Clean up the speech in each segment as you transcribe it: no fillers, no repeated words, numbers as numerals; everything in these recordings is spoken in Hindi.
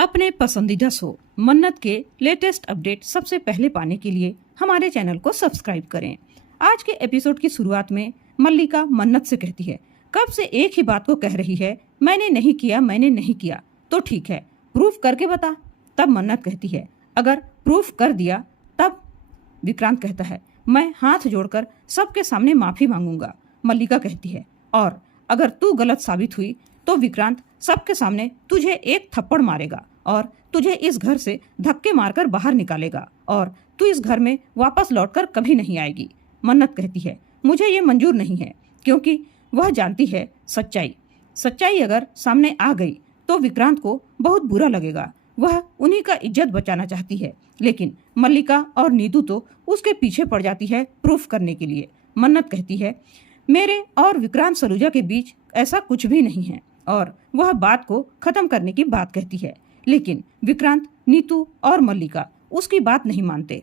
अपने पसंदीदा शो मन्नत के लेटेस्ट अपडेट सबसे पहले पाने के लिए हमारे चैनल को सब्सक्राइब करें। आज के एपिसोड की शुरुआत में मल्लिका मन्नत से कहती है, कब से एक ही बात को कह रही है, मैंने नहीं किया तो ठीक है, प्रूफ करके बता। तब मन्नत कहती है, अगर प्रूफ कर दिया तब। विक्रांत कहता है, मैं हाथ जोड़कर सबके सामने माफी मांगूंगा। मल्लिका कहती है, और अगर तू गलत साबित हुई तो विक्रांत सबके सामने तुझे एक थप्पड़ मारेगा और तुझे इस घर से धक्के मारकर बाहर निकालेगा और तू इस घर में वापस लौटकर कभी नहीं आएगी। मन्नत कहती है, मुझे ये मंजूर नहीं है, क्योंकि वह जानती है सच्चाई अगर सामने आ गई तो विक्रांत को बहुत बुरा लगेगा। वह उन्हीं का इज्जत बचाना चाहती है, लेकिन मल्लिका और नीतू तो उसके पीछे पड़ जाती है प्रूफ करने के लिए। मन्नत कहती है, मेरे और विक्रांत सलूजा के बीच ऐसा कुछ भी नहीं है, और वह बात को खत्म करने की बात कहती है, लेकिन विक्रांत, नीतू और मल्लिका उसकी बात नहीं मानते।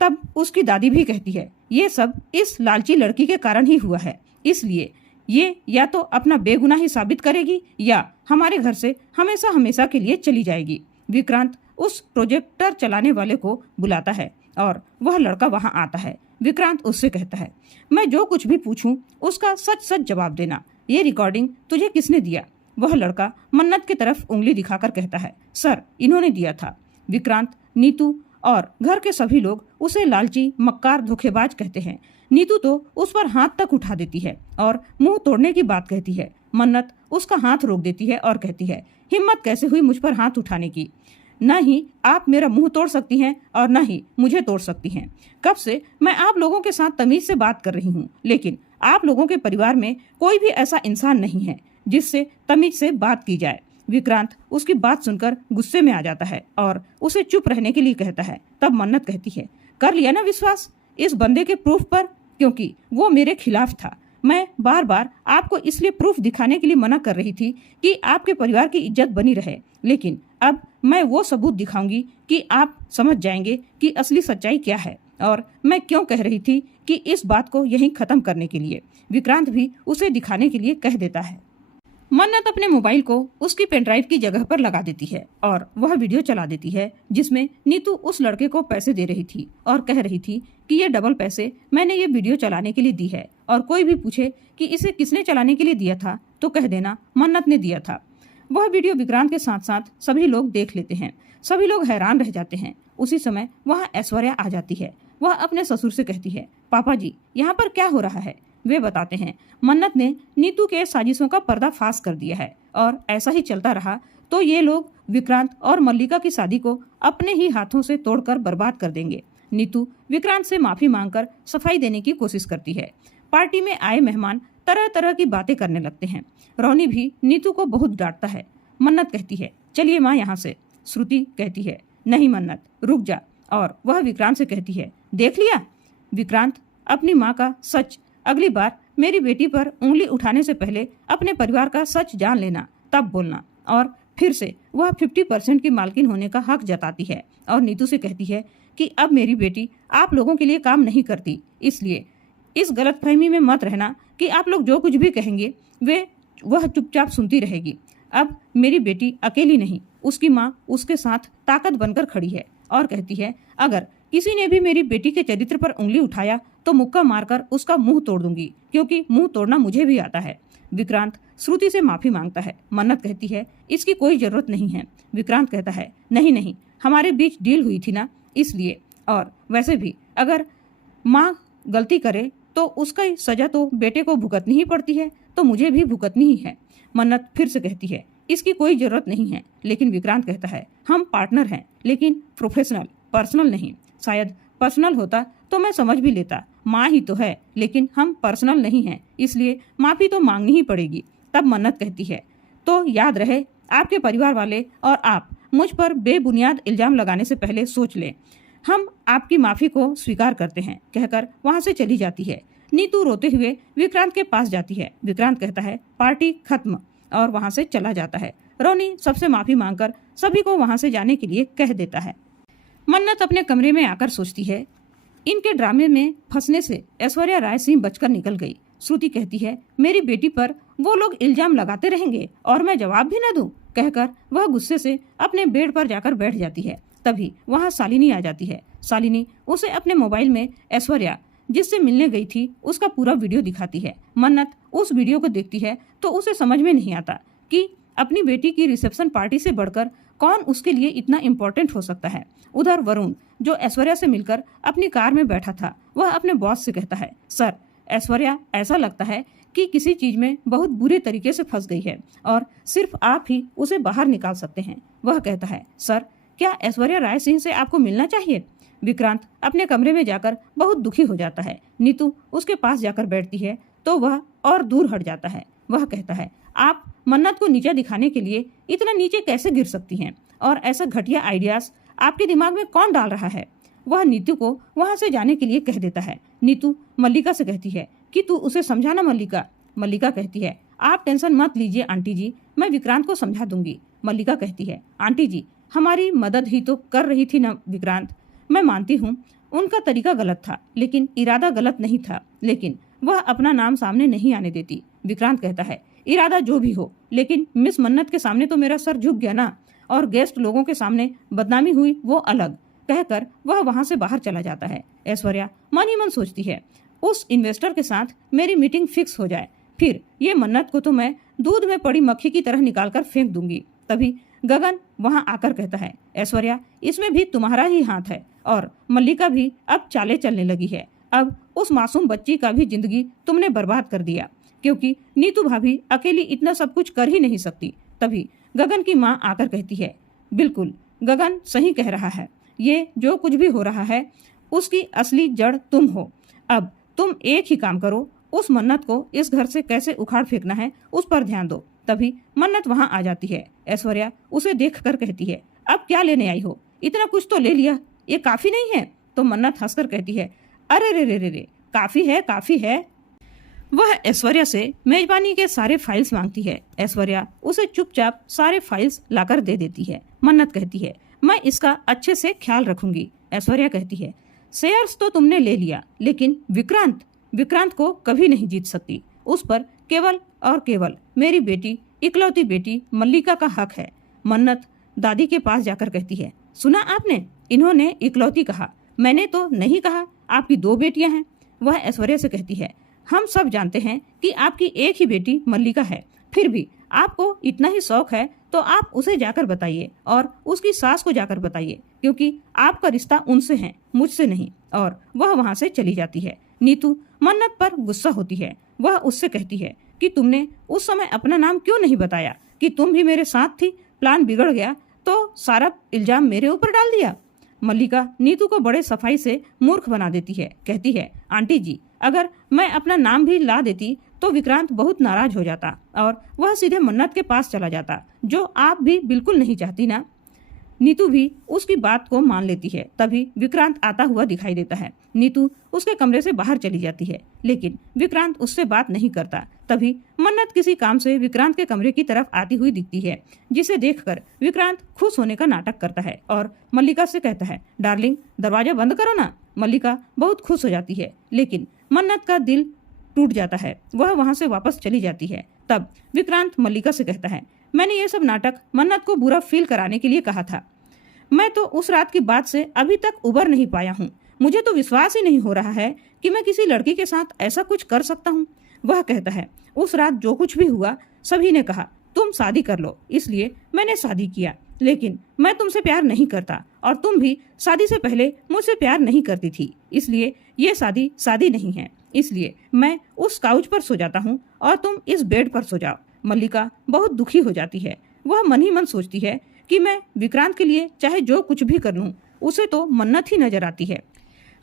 तब उसकी दादी भी कहती है, ये सब इस लालची लड़की के कारण ही हुआ है, इसलिए ये या तो अपना बेगुनाही साबित करेगी या हमारे घर से हमेशा हमेशा के लिए चली जाएगी। विक्रांत उस प्रोजेक्टर चलाने वाले को बुलाता है और वह लड़का वहां आता है। विक्रांत उससे कहता है, मैं जो कुछ भी पूछूं उसका सच सच जवाब देना। ये रिकॉर्डिंग तुझे किसने दिया? वह लड़का मन्नत की तरफ उंगली दिखाकर कहता है, सर, इन्होंने दिया था। विक्रांत, नीतू और घर के सभी लोग उसे लालची, मक्कार, धोखेबाज कहते हैं। नीतू तो उस पर हाथ तक उठा देती है और मुंह तोड़ने की बात कहती है। मन्नत उसका हाथ रोक देती है और कहती है, हिम्मत कैसे हुई मुझ पर हाथ उठाने की? न ही आप मेरा मुंह तोड़ सकती हैं और न ही मुझे तोड़ सकती हैं। कब से मैं आप लोगों के साथ तमीज से बात कर रही हूँ, लेकिन आप लोगों के परिवार में कोई भी ऐसा इंसान नहीं है जिससे तमीज से बात की जाए। विक्रांत उसकी बात सुनकर गुस्से में आ जाता है और उसे चुप रहने के लिए कहता है। तब मन्नत कहती है, कर लिया ना विश्वास इस बंदे के प्रूफ पर, क्योंकि वो मेरे खिलाफ था। मैं बार बार आपको इसलिए प्रूफ दिखाने के लिए मना कर रही थी कि आपके परिवार की इज्जत बनी रहे, लेकिन अब मैं वो सबूत दिखाऊंगी कि आप समझ जाएंगे कि असली सच्चाई क्या है और मैं क्यों कह रही थी कि इस बात को यहीं खत्म करने के लिए। विक्रांत भी उसे दिखाने के लिए कह देता है। मन्नत अपने मोबाइल को उसकी पेनड्राइव की जगह पर लगा देती है और वह वीडियो चला देती है जिसमें नीतू उस लड़के को पैसे दे रही थी और कह रही थी कि ये डबल पैसे मैंने ये वीडियो चलाने के लिए दी है, और कोई भी पूछे कि इसे किसने चलाने के लिए दिया था तो कह देना मन्नत ने दिया था। वह वीडियो विक्रांत के साथ साथ सभी लोग देख लेते हैं। सभी लोग हैरान रह जाते हैं। उसी समय वहाँ ऐश्वर्या आ जाती है। वह अपने ससुर से कहती है, पापा जी, यहाँ पर क्या हो रहा है? वे बताते हैं, मन्नत ने नीतू के साजिशों का पर्दाफाश कर दिया है, और ऐसा ही चलता रहा तो ये लोग विक्रांत और मल्लिका की शादी को अपने ही हाथों से तोड़कर बर्बाद कर देंगे। नीतू विक्रांत से माफी मांगकर सफाई देने की कोशिश करती है। पार्टी में आए मेहमान तरह तरह की बातें करने लगते हैं। रोनी भी नीतू को बहुत डांटता है। मन्नत कहती है, चलिए माँ यहाँ से। श्रुति कहती है, नहीं मन्नत, रुक जा। और वह विक्रांत से कहती है, देख लिया विक्रांत, अपनी माँ का सच। अगली बार मेरी बेटी पर उंगली उठाने से पहले अपने परिवार का सच जान लेना, तब बोलना। और फिर से वह 50% की मालकिन होने का हक जताती है और नीतू से कहती है कि अब मेरी बेटी आप लोगों के लिए काम नहीं करती, इसलिए इस गलतफहमी में मत रहना कि आप लोग जो कुछ भी कहेंगे वह चुपचाप सुनती रहेगी। अब मेरी बेटी अकेली नहीं, उसकी माँ उसके साथ ताकत बनकर खड़ी है और कहती है, अगर किसी ने भी मेरी बेटी के चरित्र पर उंगली उठाया तो मुक्का मारकर उसका मुंह तोड़ दूंगी, क्योंकि मुंह तोड़ना मुझे भी आता है। विक्रांत श्रुति से माफी मांगता है। मन्नत कहती है, इसकी कोई जरूरत नहीं है। विक्रांत कहता है, नहीं, हमारे बीच डील हुई थी ना, इसलिए। और वैसे भी अगर माँ गलती करे तो उसका सजा तो बेटे को भुगतनी ही पड़ती है, तो मुझे भी भुगतनी ही है। मन्नत फिर से कहती है, इसकी कोई जरूरत नहीं है, लेकिन विक्रांत कहता है, हम पार्टनर हैं, लेकिन प्रोफेशनल, पर्सनल नहीं। शायद पर्सनल होता तो मैं समझ भी लेता, माँ ही तो है, लेकिन हम पर्सनल नहीं हैं, इसलिए माफी तो मांगनी ही पड़ेगी। तब मन्नत कहती है, तो याद रहे, आपके परिवार वाले और आप मुझ पर बेबुनियाद इल्जाम लगाने से पहले सोच लें। हम आपकी माफी को स्वीकार करते हैं, कहकर वहां से चली जाती है। नीतू रोते हुए विक्रांत के पास जाती है। विक्रांत कहता है, पार्टी खत्म, और वहां से चला जाता है। रोनी सबसे माफी मांगकर सभी को वहां से जाने के लिए कह देता है। मन्नत अपने कमरे में आकर सोचती है, इनके ड्रामे में फंसने से ऐश्वर्या राय सिंह बचकर निकल गई। श्रुति कहती है, मेरी बेटी पर वो लोग इल्जाम लगाते रहेंगे और मैं जवाब भी न दूं, कहकर वह गुस्से से अपने बेड पर जाकर बैठ जाती है। तभी वहाँ शालिनी आ जाती है। शालिनी उसे अपने मोबाइल में ऐश्वर्या जिससे मिलने गई थी उसका पूरा वीडियो दिखाती है। मन्नत उस वीडियो को देखती है तो उसे समझ में नहीं आता कि अपनी बेटी की रिसेप्शन पार्टी से बढ़कर कौन उसके लिए इतना इम्पोर्टेंट हो सकता है। उधर वरुण जो ऐश्वर्या से मिलकर अपनी कार में बैठा था, वह अपने बॉस से कहता है, सर ऐश्वर्या ऐसा लगता है कि किसी चीज में बहुत बुरे तरीके से फंस गई है और सिर्फ आप ही उसे बाहर निकाल सकते हैं। वह कहता है, सर क्या ऐश्वर्या राय सिंह से आपको मिलना चाहिए। विक्रांत अपने कमरे में जाकर बहुत दुखी हो जाता है। नीतू उसके पास जाकर बैठती है तो वह और दूर हट जाता है। वह कहता है, आप मन्नत को नीचा दिखाने के लिए इतना नीचे कैसे गिर सकती हैं और ऐसा घटिया आइडियाज आपके दिमाग में कौन डाल रहा है। वह नीतू को वहां से जाने के लिए कह देता है। नीतू मल्लिका से कहती है कि तू उसे समझाना मल्लिका। मल्लिका कहती है, आप टेंशन मत लीजिए आंटी जी, मैं विक्रांत को समझा दूंगी। मल्लिका कहती है, आंटी जी हमारी मदद ही तो कर रही थी ना विक्रांत। मैं मानती हूँ उनका तरीका गलत था लेकिन इरादा गलत नहीं था, लेकिन वह अपना नाम सामने नहीं आने देती। विक्रांत कहता है, इरादा जो भी हो लेकिन मिस मन्नत के सामने तो मेरा सर झुक गया ना, और गेस्ट लोगों के सामने बदनामी हुई वो अलग। कहकर वह वहां से बाहर चला जाता है। ऐश्वर्या मन ही मन सोचती है, उस इन्वेस्टर के साथ मेरी मीटिंग फिक्स हो जाए, फिर ये मन्नत को तो मैं दूध में पड़ी मक्खी की तरह निकालकर फेंक दूंगी। तभी गगन वहां आकर कहता है, ऐश्वर्या इसमें भी तुम्हारा ही हाथ है और मल्लिका भी अब चाले चलने लगी है। अब उस मासूम बच्ची का भी जिंदगी तुमने बर्बाद कर दिया, क्योंकि नीतू भाभी अकेली इतना सब कुछ कर ही नहीं सकती। तभी गगन की माँ आकर कहती है, बिल्कुल गगन सही कह रहा है, ये जो कुछ भी हो रहा है उसकी असली जड़ तुम हो। अब तुम एक ही काम करो, उस मन्नत को इस घर से कैसे उखाड़ फेंकना है उस पर ध्यान दो। तभी मन्नत वहां आ जाती है। ऐश्वर्या उसे देखकर कहती है, अब क्या लेने आई हो, इतना कुछ तो ले लिया, ये काफी नहीं है। तो मन्नत हंसकर कहती है, अरे रे रे रे रे, काफी है काफी है। वह ऐश्वर्या से मेजबानी के सारे फाइल्स मांगती है। ऐश्वर्या उसे चुपचाप सारे फाइल्स लाकर दे देती है। मन्नत कहती है, मैं इसका अच्छे से ख्याल रखूंगी। ऐश्वर्या कहती है, शेयर्स तो तुमने ले लिया लेकिन विक्रांत को कभी नहीं जीत सकती, उस पर केवल और केवल मेरी बेटी इकलौती बेटी मल्लिका का हक है। मन्नत दादी के पास जाकर कहती है, सुना आपने, इन्होंने इकलौती कहा, मैंने तो नहीं कहा, आपकी 2 बेटियां हैं। वह ऐश्वर्या से कहती है, हम सब जानते हैं कि आपकी एक ही बेटी मल्लिका है, फिर भी आपको इतना ही शौक है तो आप उसे जाकर बताइए और उसकी सास को जाकर बताइए, क्योंकि आपका रिश्ता उनसे है, मुझसे नहीं। और वह वहां से चली जाती है। नीतू मन्नत पर गुस्सा होती है। वह उससे कहती है कि तुमने उस समय अपना नाम क्यों नहीं बताया कि तुम भी मेरे साथ थी, प्लान बिगड़ गया तो सारा इल्जाम मेरे ऊपर डाल दिया। मल्लिका नीतू को बड़े सफाई से मूर्ख बना देती है। कहती है, आंटी जी अगर मैं अपना नाम भी ला देती तो विक्रांत बहुत नाराज हो जाता और वह सीधे मन्नत के पास चला जाता, जो आप भी बिल्कुल नहीं चाहती ना। नीतू भी उसकी बात को मान लेती है। तभी विक्रांत आता हुआ दिखाई देता है। नीतू उसके कमरे से बाहर चली जाती है लेकिन विक्रांत उससे बात नहीं करता। तभी मन्नत किसी काम से विक्रांत के कमरे की तरफ आती हुई दिखती है, जिसे देखकर विक्रांत खुश होने का नाटक करता है और मल्लिका से कहता है, डार्लिंग दरवाजा बंद करो ना। मल्लिका बहुत खुश हो जाती है लेकिन मन्नत का दिल टूट जाता है। वह वहां से वापस चली जाती है। तब विक्रांत मल्लिका से कहता है, मैंने ये सब नाटक मन्नत को बुरा फील कराने के लिए कहा था। मैं तो उस रात की बात से अभी तक उबर नहीं पाया हूँ। मुझे तो विश्वास ही नहीं हो रहा है कि मैं किसी लड़की के साथ ऐसा कुछ कर सकता हूँ। वह कहता है, उस रात जो कुछ भी हुआ सभी ने कहा तुम शादी कर लो, इसलिए मैंने शादी किया, लेकिन मैं तुमसे प्यार नहीं करता और तुम भी शादी से पहले मुझसे प्यार नहीं करती थी, इसलिए ये शादी नहीं है। इसलिए मैं उस काउच पर सो जाता हूँ और तुम इस बेड पर सो जाओ। मल्लिका बहुत दुखी हो जाती है। वह मन ही मन सोचती है कि मैं विक्रांत के लिए चाहे जो कुछ भी कर लूं, उसे तो मन्नत ही नजर आती है।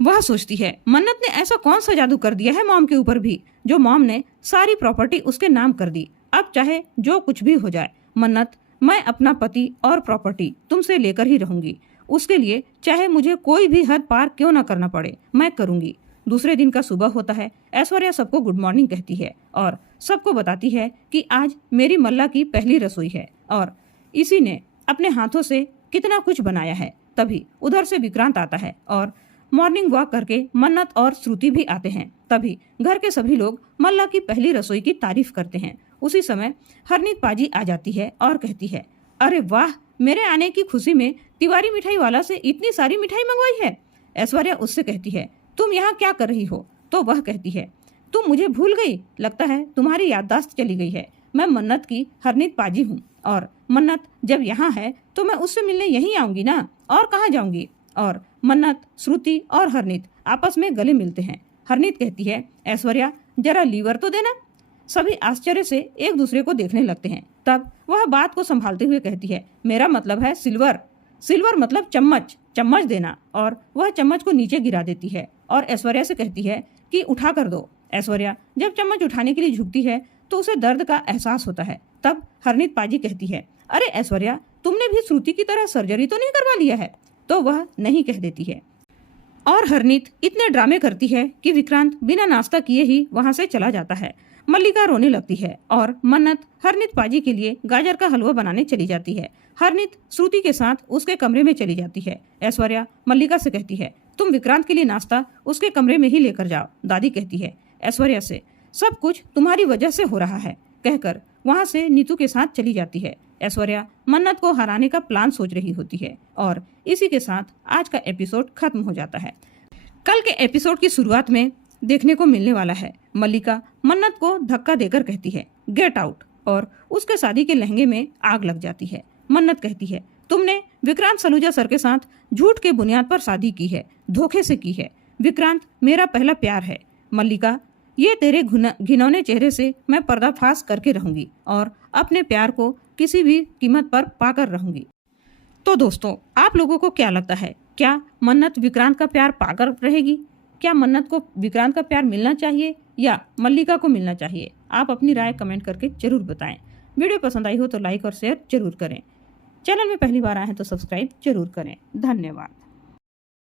वह सोचती है, मन्नत ने ऐसा कौन सा जादू कर दिया है मॉम के ऊपर भी, जो मॉम ने सारी प्रॉपर्टी उसके नाम कर दी। अब चाहे जो कुछ भी हो जाए मन्नत, मैं अपना पति और प्रॉपर्टी तुमसे लेकर ही रहूंगी। उसके लिए चाहे मुझे कोई भी हद पार क्यों ना करना पड़े, मैं करूंगी। दूसरे दिन का सुबह होता है। ऐश्वर्या सबको गुड मॉर्निंग कहती है और सबको बताती है कि आज मेरी मल्ला की पहली रसोई है और इसी ने अपने हाथों से कितना कुछ बनाया है। तभी उधर से विक्रांत आता है और मॉर्निंग वॉक करके मन्नत और श्रुति भी आते हैं। तभी घर के सभी लोग मल्ला की पहली रसोई की तारीफ करते हैं। उसी समय हरनीत पाजी आ जाती है और कहती है, अरे वाह, मेरे आने की खुशी में तिवारी मिठाई वाला से इतनी सारी मिठाई मंगवाई है। ऐश्वर्या उससे कहती है, तुम यहाँ क्या कर रही हो? तो वह कहती है, तुम मुझे भूल गई, लगता है तुम्हारी याददाश्त चली गई है। मैं मन्नत की हरनीत पाजी हूँ और मन्नत जब यहाँ है तो मैं उससे मिलने यहीं आऊंगी ना, और कहाँ जाऊंगी। और मन्नत, श्रुति और हरनीत आपस में गले मिलते हैं। हरनीत कहती है, ऐश्वर्या जरा लीवर तो देना। सभी आश्चर्य से एक दूसरे को देखने लगते हैं। तब वह बात को संभालते हुए कहती है, मेरा मतलब है सिल्वर। सिल्वर मतलब चम्मच, चम्मच देना। और वह चम्मच को नीचे गिरा देती है और ऐश्वर्या से कहती है कि उठा कर दो। ऐश्वर्या जब चम्मच उठाने के लिए झुकती है तो उसे दर्द का एहसास होता है। तब हरनीत पाजी कहती है, अरे ऐश्वर्या, तुमने भी श्रुति की तरह सर्जरी तो नहीं करवा लिया है? तो वह नहीं कह देती है और हरनीत इतने ड्रामे करती है कि विक्रांत बिना नाश्ता किए ही वहां से चला जाता है। मल्लिका रोने लगती है और मन्नत हरनीत पाजी के लिए गाजर का हलवा बनाने चली जाती है। हरनीत श्रुति के साथ उसके कमरे में चली जाती है। ऐश्वर्या मल्लिका से कहती है, तुम विक्रांत के लिए नाश्ता उसके कमरे में ही लेकर जाओ। दादी कहती है ऐश्वर्या से, सब कुछ तुम्हारी वजह से हो रहा है, कहकर वहां से नीतू के साथ चली जाती है। ऐश्वर्या मन्नत को हराने का प्लान सोच रही होती है और इसी के साथ आज का एपिसोड खत्म हो जाता है। कल के एपिसोड की शुरुआत में देखने को मिलने वाला है, मल्लिका मन्नत को धक्का देकर कहती है गेट आउट, और उसके शादी के लहंगे में आग लग जाती है। मन्नत कहती है, तुमने विक्रांत सलूजा सर के साथ झूठ के बुनियाद पर शादी की है, धोखे से की है। विक्रांत मेरा पहला प्यार है। मल्लिका, ये तेरे घिनौने चेहरे से मैं पर्दाफाश करके रहूंगी और अपने प्यार को किसी भी कीमत पर पाकर रहूंगी। तो दोस्तों, आप लोगों को क्या लगता है, क्या मन्नत विक्रांत का प्यार पाकर रहेगी? क्या मन्नत को विक्रांत का प्यार मिलना चाहिए या मल्लिका को मिलना चाहिए? आप अपनी राय कमेंट करके जरूर बताएं। वीडियो पसंद आई हो तो लाइक और शेयर जरूर करें। चैनल में पहली बार आए हैं तो सब्सक्राइब जरूर करें। धन्यवाद।